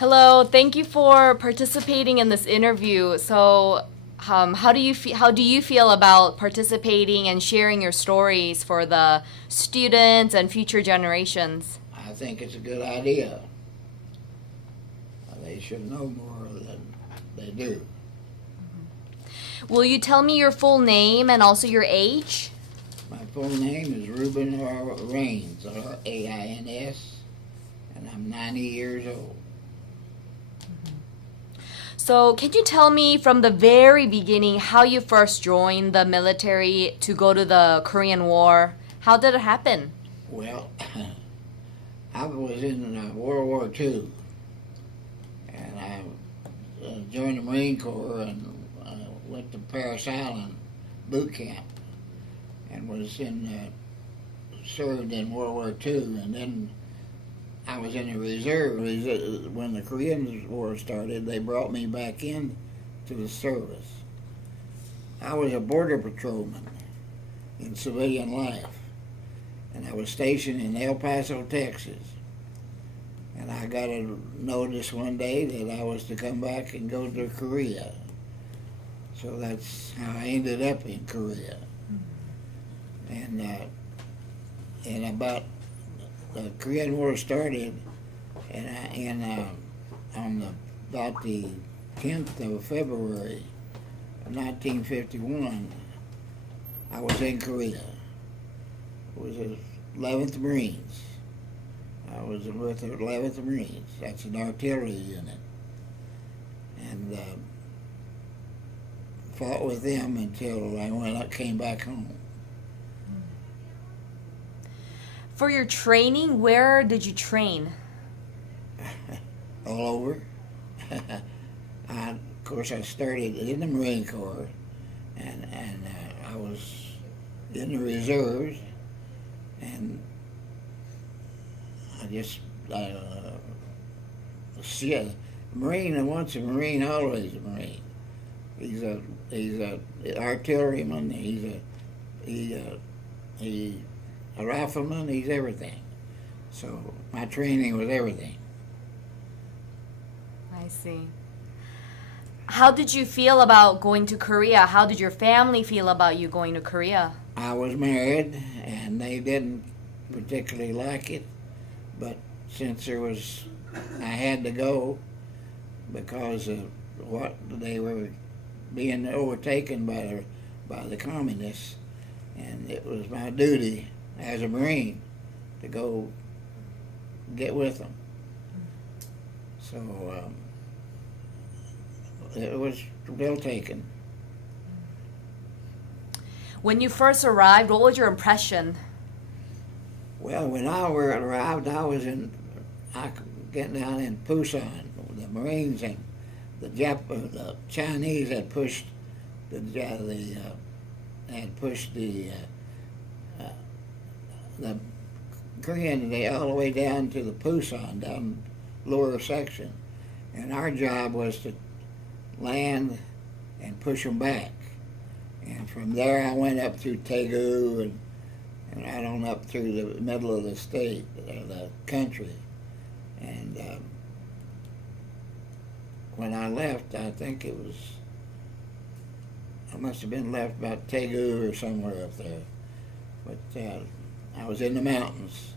Hello, thank you for participating in this interview. How do you feel about participating and sharing your stories for the students and future generations? I think it's a good idea. They should know more than they do. Will you tell me your full name and also your age? My full name is Ruben Rains, R-A-I-N-S, and I'm 90 years old. So, can you tell me from the very beginning how you first joined the military to go to the Korean War? How did it happen? Well, I was in World War II, and I joined the Marine Corps and went to Paris Island boot camp, and was served in World War II, and then I was in the reserve. When the Korean War started, they brought me back in to the service. I was a border patrolman in civilian life, and I was stationed in El Paso, Texas. And I got a notice one day that I was to come back and go to Korea. So that's how I ended up in Korea. And about the Korean War started, on about the 10th of February of 1951, I was in Korea. It was the 11th Marines. I was with the 11th Marines. That's an artillery unit. And fought with them until I came back home. For your training, where did you train? All over. Of course, I started in the Marine Corps, and I was in the reserves, and I just see a Marine, and once a Marine, always a Marine. He's a artilleryman. He's a rifleman. He's everything. So my training was everything. I see. How did you feel about going to Korea? How did your family feel about you going to Korea? I was married, and they didn't particularly like it, but since I had to go because of what they were being overtaken by the communists, and it was my duty as a Marine to go get with them. So it was well taken. When you first arrived, what was your impression? Well, when I arrived, I getting down in Busan. The Marines and the Chinese had pushed the Korean all the way down to the Busan, down lower section, and our job was to land and push them back. And from there, I went up through Daegu and right on up through the middle of the state, the country. And when I left, I think I must have been left about Daegu or somewhere up there. But I was in the mountains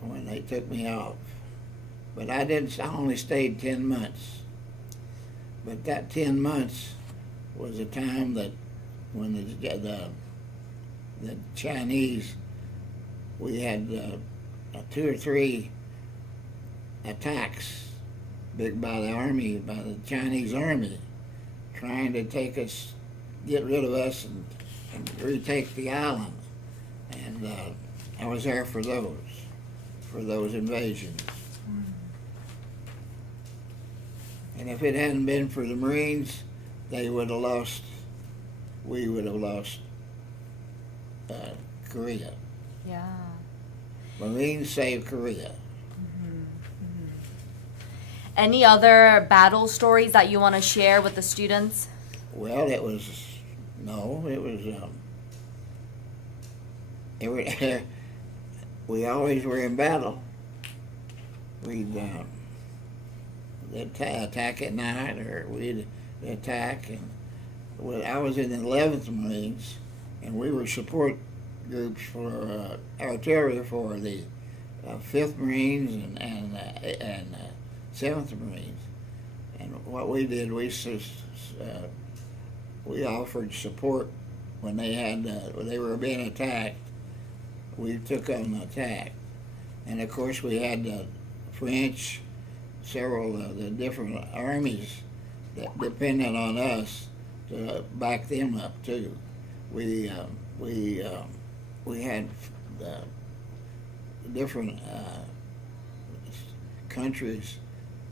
when they took me off. But I only stayed 10 months. But that 10 months was a time that when the Chinese, we had 2 or 3 attacks by the Chinese army, trying to get rid of us and retake the island. And I was there for those invasions. And if it hadn't been for the Marines, we would have lost Korea. Yeah. Marines saved Korea. Any other battle stories that you want to share with the students? Well, we always were in battle. they'd attack at night, or we'd attack. And I was in the 11th Marines, and we were support groups for artillery for the 5th Marines and 7th Marines. And what we did, we offered support when when they were being attacked. We took on the attack, and of course we had the French, several of the different armies that depended on us to back them up too. We had different countries,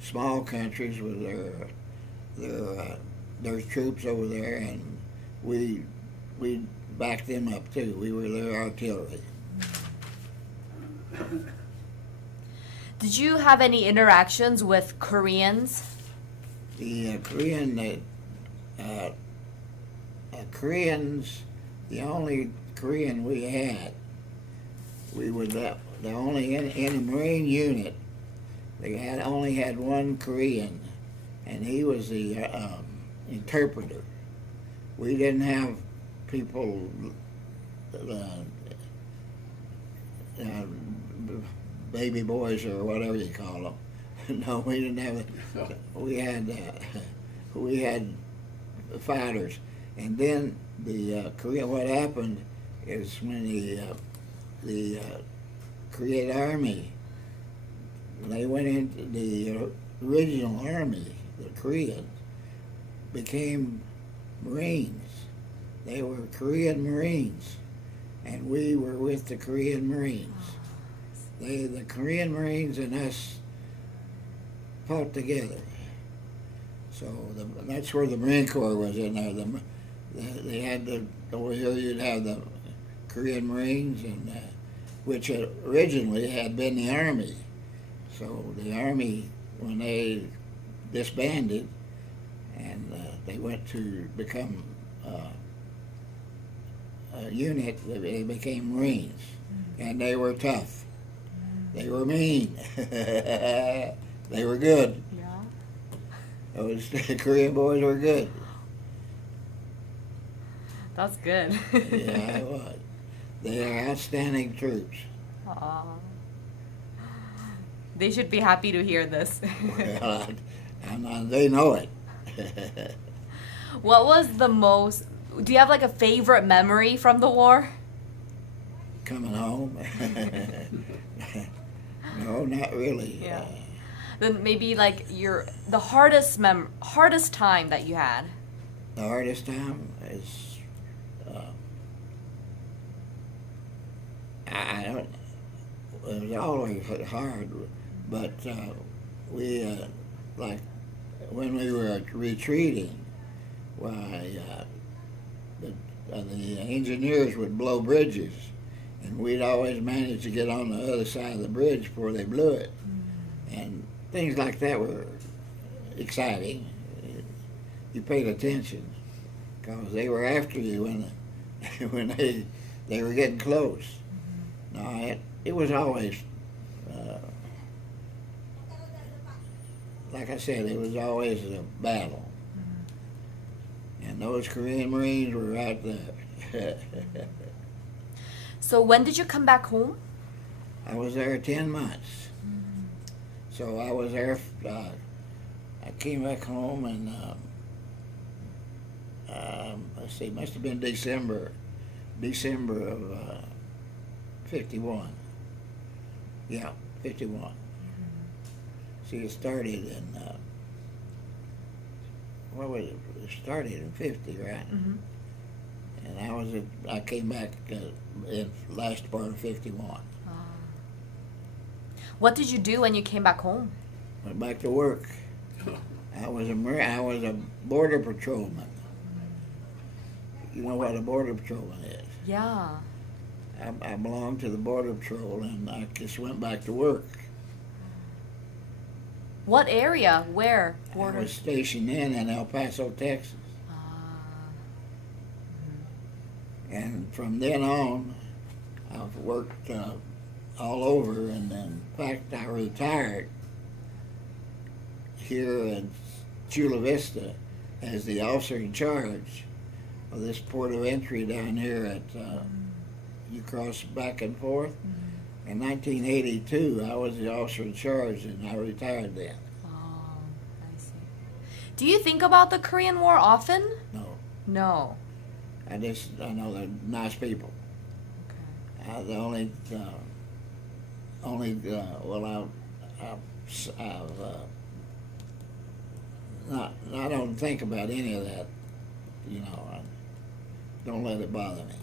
small countries with their troops over there, and we backed them up too. We were their artillery. Did you have any interactions with Koreans? The Koreans, the only Korean we had, we would the only in a Marine unit. They only had one Korean, and he was the interpreter. We didn't have people, baby boys or whatever you call them. No, we didn't have it. We had fighters, and then the Korean. What happened is when the Korean Army, they went into the original army, the Koreans became Marines. They were Korean Marines, and we were with the Korean Marines. The Korean Marines and us fought together. So that's where the Marine Corps was in there. They had over here you'd have the Korean Marines, and which originally had been the Army. So the Army, when they disbanded, and they went to become a unit, they became Marines, and they were tough. They were mean. They were good. Yeah. Those Korean boys were good. That's good. Yeah, it was. They are outstanding troops. Aww. They should be happy to hear this. Well, they know it. What was the most... Do you have like a favorite memory from the war? Coming home? No, not really. Yeah. Then maybe like the hardest time that you had. The hardest time is I don't. It was always hard, but we like when we were retreating, why the engineers would blow bridges, and we'd always manage to get on the other side of the bridge before they blew it. And things like that were exciting. You paid attention because they were after you when they were getting close. No, it was always like I said, it was always a battle. And those Korean Marines were right there. So when did you come back home? I was there 10 months. So I was there, I came back home and, let's see, must have been December of 51. Yeah, 51. See, it started in, what was it? It started in 50, right? And I came back in last part of 51. What did you do when you came back home? Went back to work. I was a border patrolman. You know what a border patrolman is? Yeah. I belonged to the border patrol, and I just went back to work. What area? Where? I was stationed in El Paso, Texas. And from then on, I've worked all over, and in fact, I retired here in Chula Vista as the officer in charge of this port of entry down here at you cross back and forth. In 1982, I was the officer in charge, and I retired then. Oh, I see. Do you think about the Korean War often? No, No. I know they're nice people. Okay. The only well, I don't think about any of that. You know, I don't let it bother me.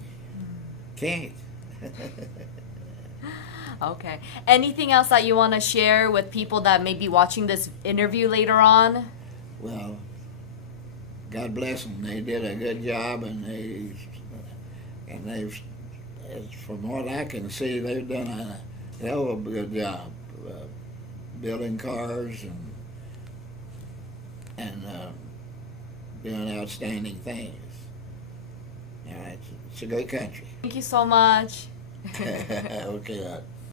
Can't. Okay. Anything else that you want to share with people that may be watching this interview later on? Well, God bless them. They did a good job, and they've, from what I can see, they've done a hell of a good job building cars and doing outstanding things. It's a great country. Thank you so much. Okay.